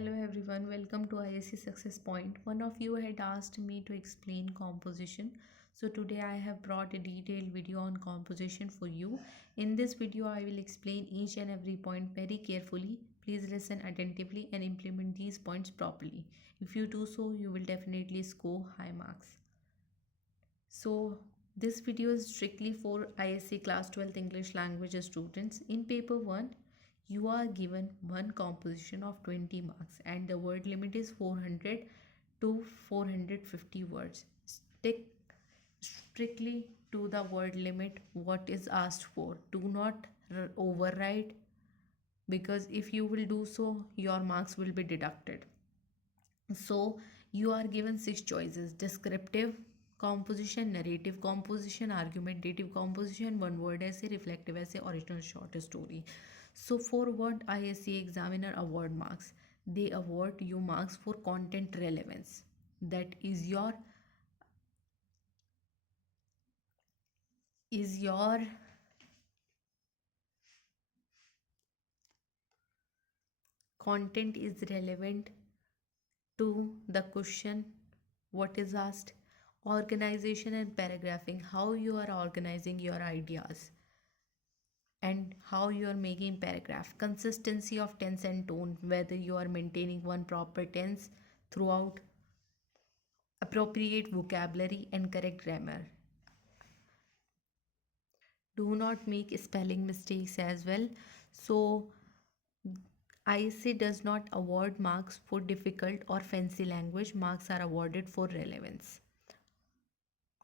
Hello everyone, welcome to ISC Success Point. One of you had asked me to explain composition. So today I have brought a detailed video on composition for you. In this video I will explain each and every point very carefully. Please listen attentively and implement these points properly. If you do so, you will definitely score high marks. So this video is strictly for ISC class 12th English language students. In paper 1, you are given one composition of 20 marks and the word limit is 400 to 450 words. Stick strictly to the word limit what is asked for. Do not override, because if you will do so, your marks will be deducted. So you are given six choices: descriptive composition, narrative composition, argumentative composition, one word essay, reflective essay, original short story. So for what ISC examiner award marks? They award you marks for content relevance. That is your content is relevant to the question what is asked. Organization and paragraphing, how you are organizing your ideas and how you are making paragraph. Consistency of tense and tone, whether you are maintaining one proper tense throughout, appropriate vocabulary and correct grammar. Do not make spelling mistakes as well. So ISC does not award marks for difficult or fancy language. Marks are awarded for relevance,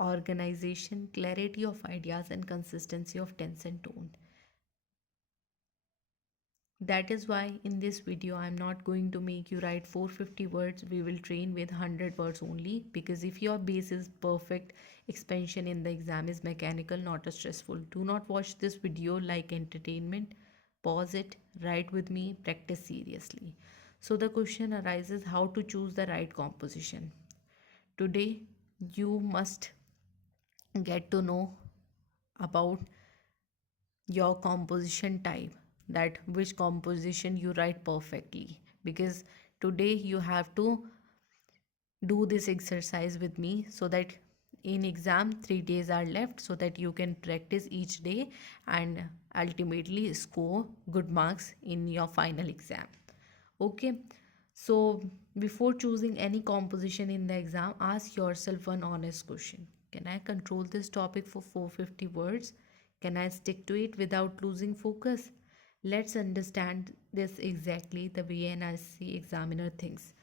organization, clarity of ideas, and consistency of tense and tone. That is why in this video I am not going to make you write 450 words. We will train with 100 words only, because if your base is perfect, expansion in the exam is mechanical, not stressful. Do not watch this video like entertainment. Pause it, write with me, practice seriously. So the question arises, how to choose the right composition. Today you must get to know about your composition type, that which composition you write perfectly, because today you have to do this exercise with me, so that in exam 3 days are left, so that you can practice each day and ultimately score good marks in your final exam. Okay, so before choosing any composition in the exam, ask yourself one honest question: can I control this topic for 450 words? Can I stick to it without losing focus? Let's understand this exactly the way an ISC examiner thinks.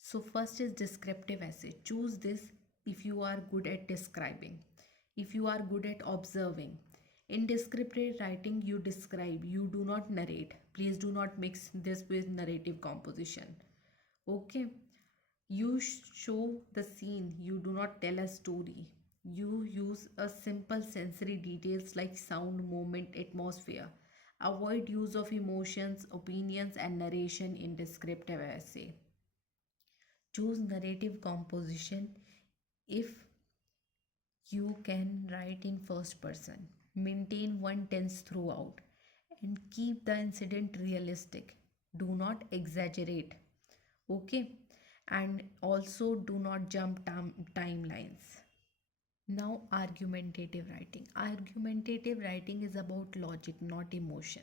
So first is descriptive essay. Choose this if you are good at describing, if you are good at observing. In descriptive writing, you describe, you do not narrate. Please do not mix this with narrative composition. Okay. You show the scene, you do not tell a story. You use a simple sensory details like sound, movement, atmosphere. Avoid use of emotions, opinions, and narration in descriptive essay. Choose narrative composition if you can write in first person. Maintain one tense throughout and keep the incident realistic. Do not exaggerate. Okay, and also do not jump timelines. Now, argumentative writing. Argumentative writing is about logic, not emotion.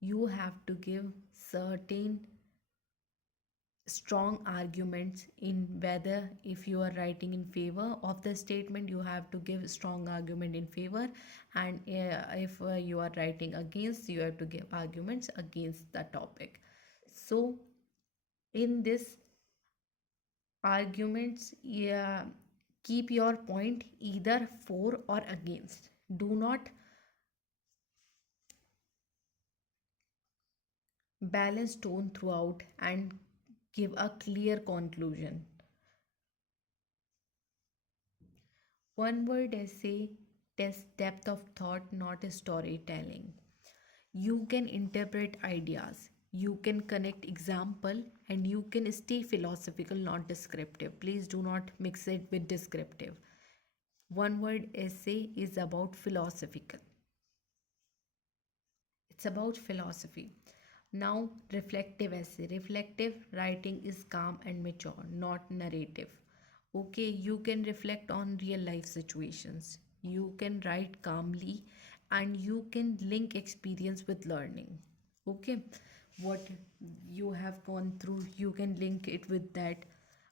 You have to give certain strong arguments, in whether if you are writing in favor of the statement, you have to give strong argument in favor, and if you are writing against, you have to give arguments against the topic. So in this arguments, yeah, keep your point either for or against. Do not balance tone throughout and give a clear conclusion. One word essay tests depth of thought, not storytelling. You can interpret ideas, you can connect example, and you can stay philosophical, not descriptive. Please do not mix it with descriptive. One word essay is about philosophical. It's about philosophy. Now, reflective essay. Reflective writing is calm and mature, not narrative. Okay, you can reflect on real life situations. You can write calmly and you can link experience with learning. Okay, what you have gone through, you can link it with that.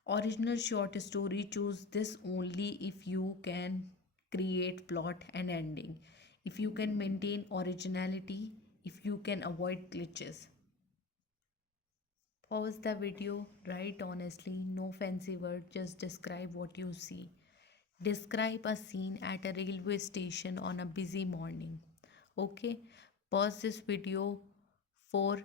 Original short story, choose this only if you can create plot and ending, if you can maintain originality, if you can avoid glitches. Pause the video, write honestly, no fancy word, just describe what you see. Describe a scene at a railway station on a busy morning. Okay, pause this video for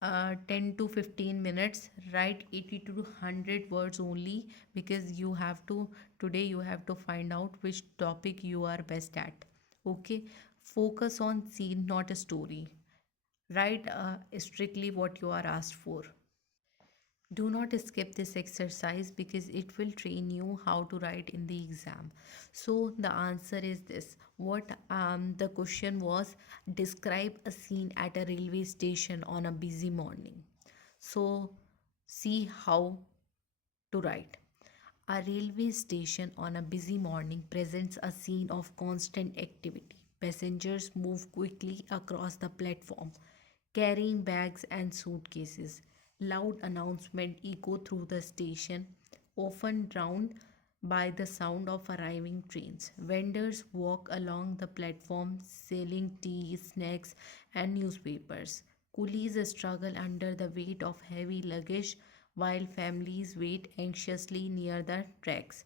10 to 15 minutes. Write 80 to 100 words only, because you have to, today you have to find out which topic you are best at. Okay, focus on scene, not a story. Write strictly what you are asked for. Do not skip this exercise because it will train you how to write in the exam. So the answer is this. What the question was, describe a scene at a railway station on a busy morning. So see how to write. A railway station on a busy morning presents a scene of constant activity. Passengers move quickly across the platform, carrying bags and suitcases. Loud announcements echo through the station, often drowned by the sound of arriving trains. Vendors walk along the platform selling tea, snacks, and newspapers. Coolies struggle under the weight of heavy luggage while families wait anxiously near the tracks.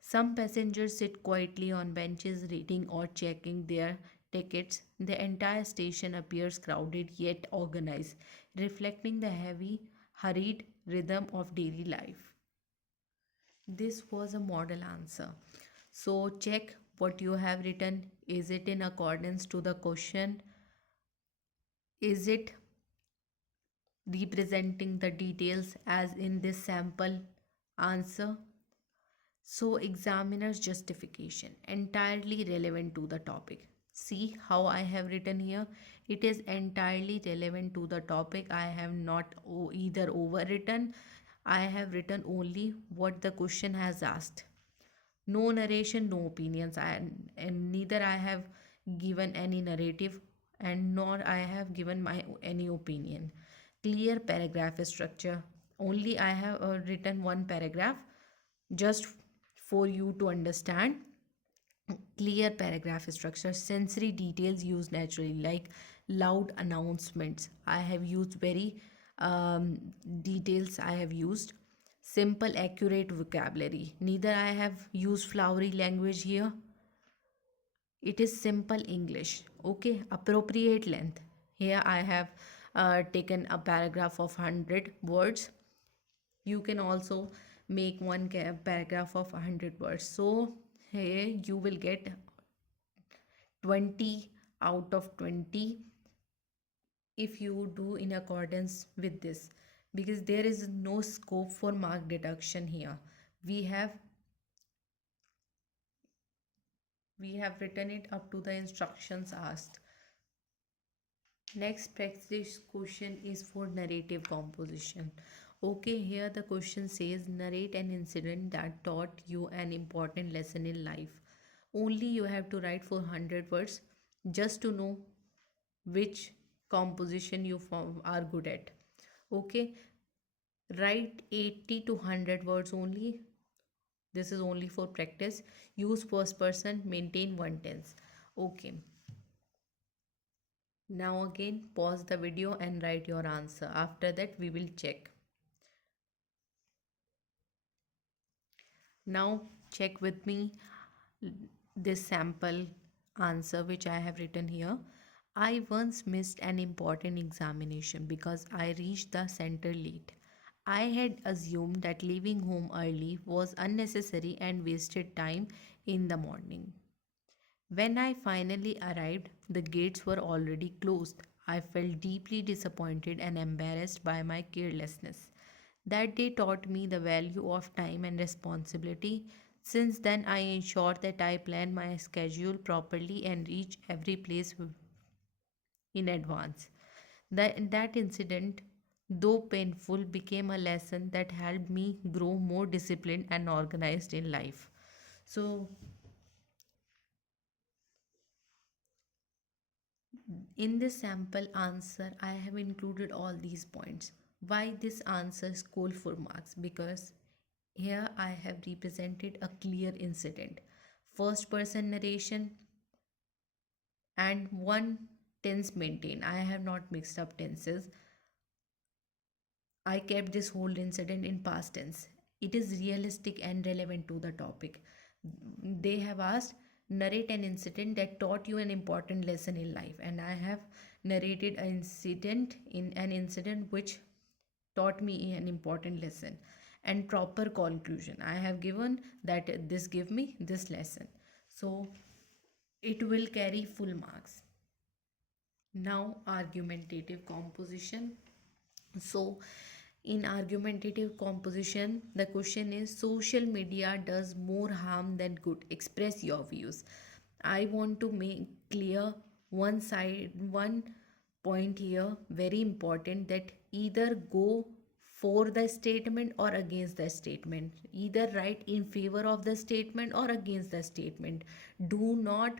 Some passengers sit quietly on benches reading or checking their tickets. The entire station appears crowded yet organized, reflecting the heavy, hurried rhythm of daily life. This was a model answer. So check what you have written. Is it in accordance to the question? Is it representing the details as in this sample answer? So, examiner's justification entirely relevant to the topic. See how I have written here? It is entirely relevant to the topic. I have not either overwritten, I have written only what the question has asked. No narration, no opinions, and neither I have given any narrative, and nor I have given my any opinion. Clear paragraph structure. Only I have written one paragraph just for you to understand. Clear paragraph structure. Sensory details used naturally, like loud announcements. I have used very details. I have used simple, accurate vocabulary. Neither I have used flowery language here. It is simple English. Okay, appropriate length. Here I have taken a paragraph of 100 words. You can also make one paragraph of 100 words. So here you will get 20 out of 20 if you do in accordance with this, because there is no scope for mark deduction here. We have we have written it up to the instructions asked. Next practice question is for narrative composition. Okay, here the question says narrate an incident that taught you an important lesson in life. Only you have to write for 100 words just to know which composition you are good at. Okay, write 80 to 100 words only. This is only for practice. Use first person, maintain one tense. Okay, now again pause the video and write your answer. After that we will check. Now check with me this sample answer which I have written here. I once missed an important examination because I reached the center late. I had assumed that leaving home early was unnecessary and wasted time in the morning. When I finally arrived, the gates were already closed. I felt deeply disappointed and embarrassed by my carelessness. That day taught me the value of time and responsibility. Since then, I ensure that I plan my schedule properly and reach every place in advance. That incident, though painful, became a lesson that helped me grow more disciplined and organized in life. So, in this sample answer, I have included all these points. Why this answer score full marks? Because here I have represented a clear incident, first person narration, and one tense maintained. I have not mixed up tenses. I kept this whole incident in past tense. It is realistic and relevant to the topic. They have asked, narrate an incident that taught you an important lesson in life, and I have narrated an incident which taught me an important lesson. And proper conclusion, I have given that this give me this lesson. So it will carry full marks. Now, argumentative composition. So, in argumentative composition, the question is, social media does more harm than good. Express your views. I want to make clear one point here, very important, that either go for the statement or against the statement. Either write in favor of the statement or against the statement. Do not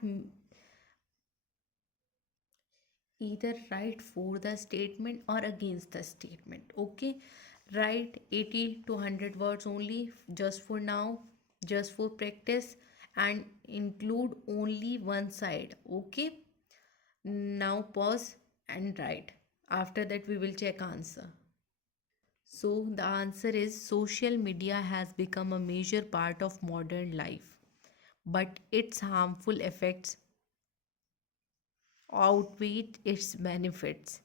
either write for the statement or against the statement. Okay, write 80 to 100 words only, just for now, just for practice, and include only one side. Okay, now pause and write. After that we will check answer. So the answer is, social media has become a major part of modern life, but its harmful effects outweigh its benefits.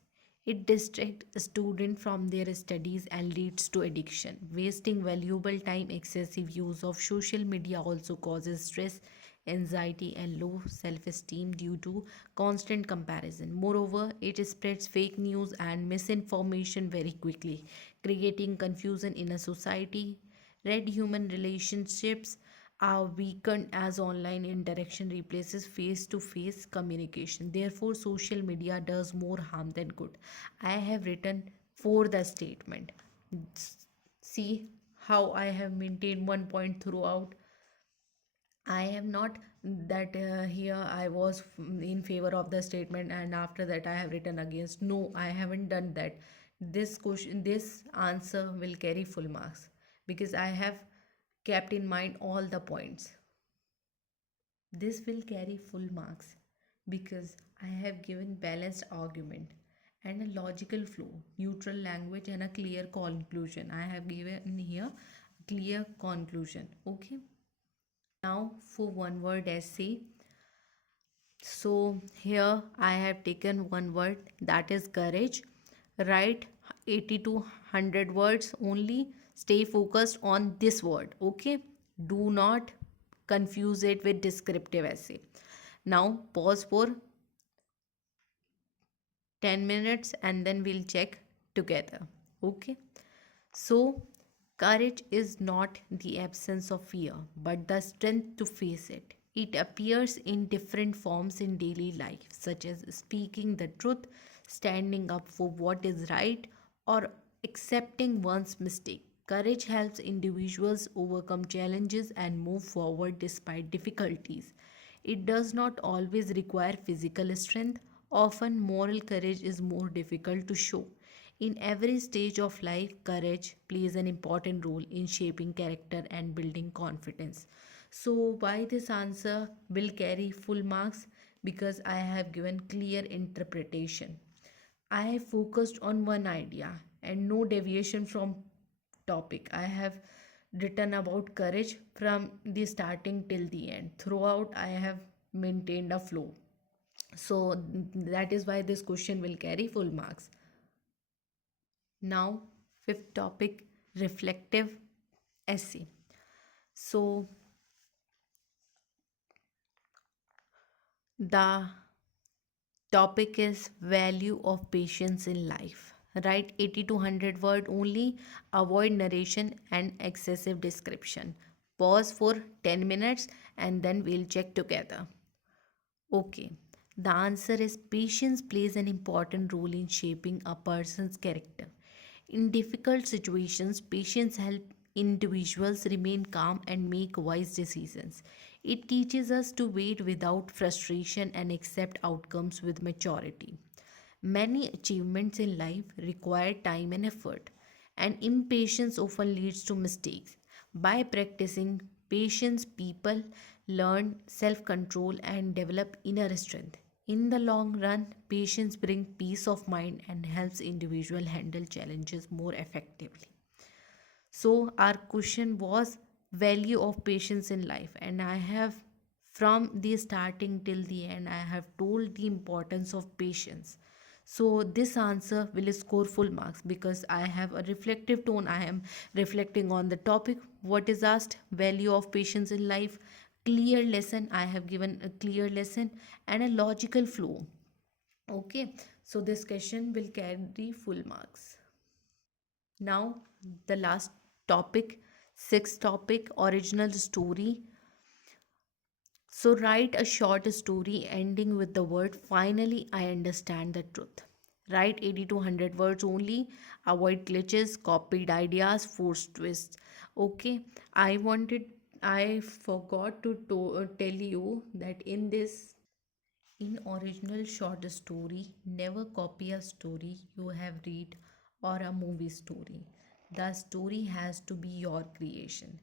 It distracts students from their studies and leads to addiction. Wasting valuable time, excessive use of social media also causes stress, anxiety, and low self esteem due to constant comparison. Moreover, it spreads fake news and misinformation very quickly, creating confusion in a society. Red human relationships are weakened as online interaction replaces face to face communication. Therefore, social media does more harm than good. I have written for the statement. See how I have maintained one point throughout. I have not that here I was in favor of the statement and after that I have written against. No, I haven't done that. This question, this answer will carry full marks because I have kept in mind all the points. This will carry full marks because I have given balanced argument and a logical flow, neutral language, and a clear conclusion. I have given here clear conclusion. Okay. Now for one word essay. So here I have taken one word, that is courage. Write 80 to 100 words only. Stay focused on this word. Okay. Do not confuse it with descriptive essay. Now pause for 10 minutes and then we'll check together. Okay. So, courage is not the absence of fear, but the strength to face it. It appears in different forms in daily life, such as speaking the truth, standing up for what is right, or accepting one's mistake. Courage helps individuals overcome challenges and move forward despite difficulties. It does not always require physical strength. Often, moral courage is more difficult to show. In every stage of life, courage plays an important role in shaping character and building confidence. So, why this answer will carry full marks? Because I have given clear interpretation. I have focused on one idea and no deviation from topic. I have written about courage from the starting till the end. Throughout, I have maintained a flow. So that is why this question will carry full marks. Now, fifth topic, reflective essay. So the topic is value of patience in life. Write 80 to 100 word only. Avoid narration and excessive description. Pause for 10 minutes and then we'll check together. Okay. The answer is patience plays an important role in shaping a person's character. In difficult situations, patience helps individuals remain calm and make wise decisions. It teaches us to wait without frustration and accept outcomes with maturity. Many achievements in life require time and effort, and impatience often leads to mistakes. By practicing patience, people learn self control and develop inner strength. In the long run, patience brings peace of mind and helps individuals handle challenges more effectively. So our question was value of patience in life, and I have from the starting till the end I have told the importance of patience. So this answer will score full marks because I have a reflective tone. I am reflecting on the topic what is asked, value of patience in life, clear lesson. I have given a clear lesson and a logical flow. Okay, so this question will carry full marks. Now, the last topic, sixth topic, original story. So, write a short story ending with the word finally I understand the truth. Write 80 to 100 words only. Avoid glitches, copied ideas, forced twists. Okay, I forgot to tell you that in original short story, never copy a story you have read or a movie story. The story has to be your creation.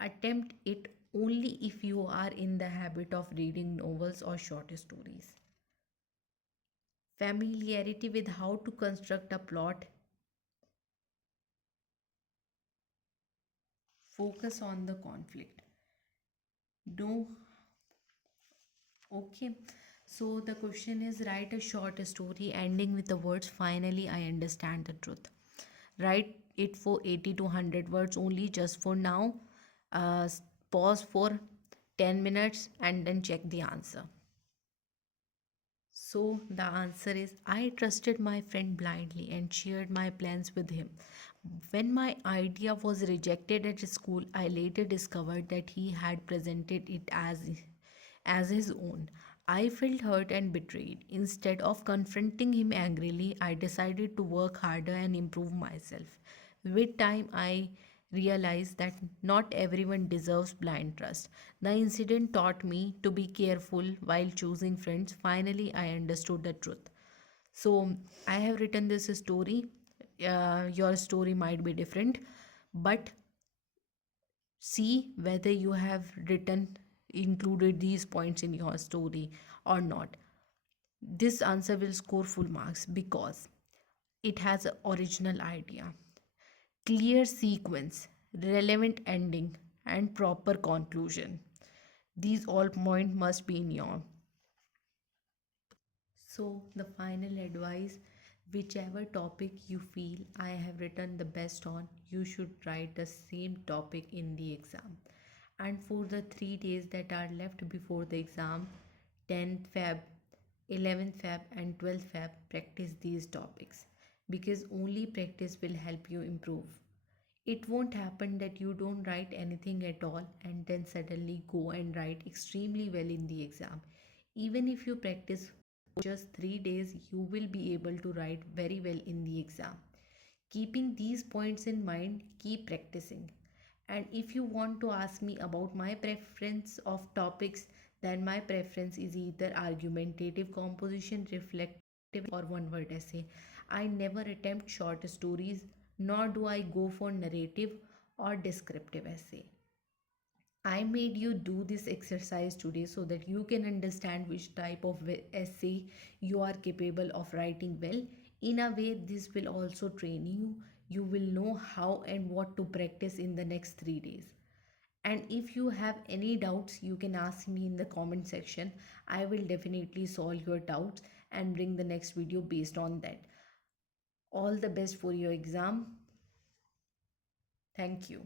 Attempt it only if you are in the habit of reading novels or short stories. Familiarity with how to construct a plot, focus on the conflict. Know Okay, so the question is write a short story ending with the words finally I understand the truth. Write it for 80 to 100 words only, just for now. Uh, Pause for 10 minutes and then check the answer. So the answer is I trusted my friend blindly and shared my plans with him. When my idea was rejected at school, I later discovered that he had presented it as his own. I felt hurt and betrayed. Instead of confronting him angrily, I decided to work harder and improve myself. With time, I realized that not everyone deserves blind trust. The incident taught me to be careful while choosing friends. Finally, I understood the truth. So, I have written this story. Your story might be different, but see whether you have written included these points in your story or not. This answer will score full marks because it has an original idea, clear sequence, relevant ending, and proper conclusion. These all points must be in your. So, the final advice, whichever topic you feel I have written the best on, you should write the same topic in the exam. And for the 3 days that are left before the exam, 10th Feb, 11th Feb, and 12th Feb, practice these topics because only practice will help you improve. It won't happen that you don't write anything at all and then suddenly go and write extremely well in the exam. Even if you practice for just 3 days, you will be able to write very well in the exam. Keeping these points in mind, keep practicing. And if you want to ask me about my preference of topics, then my preference is either argumentative composition, reflective, or one word essay. I never attempt short stories, nor do I go for narrative or descriptive essay. I made you do this exercise today so that you can understand which type of essay you are capable of writing well. In a way, this will also train you. You will know how and what to practice in the next 3 days. And if you have any doubts, you can ask me in the comment section. I will definitely solve your doubts and bring the next video based on that. All the best for your exam. Thank you.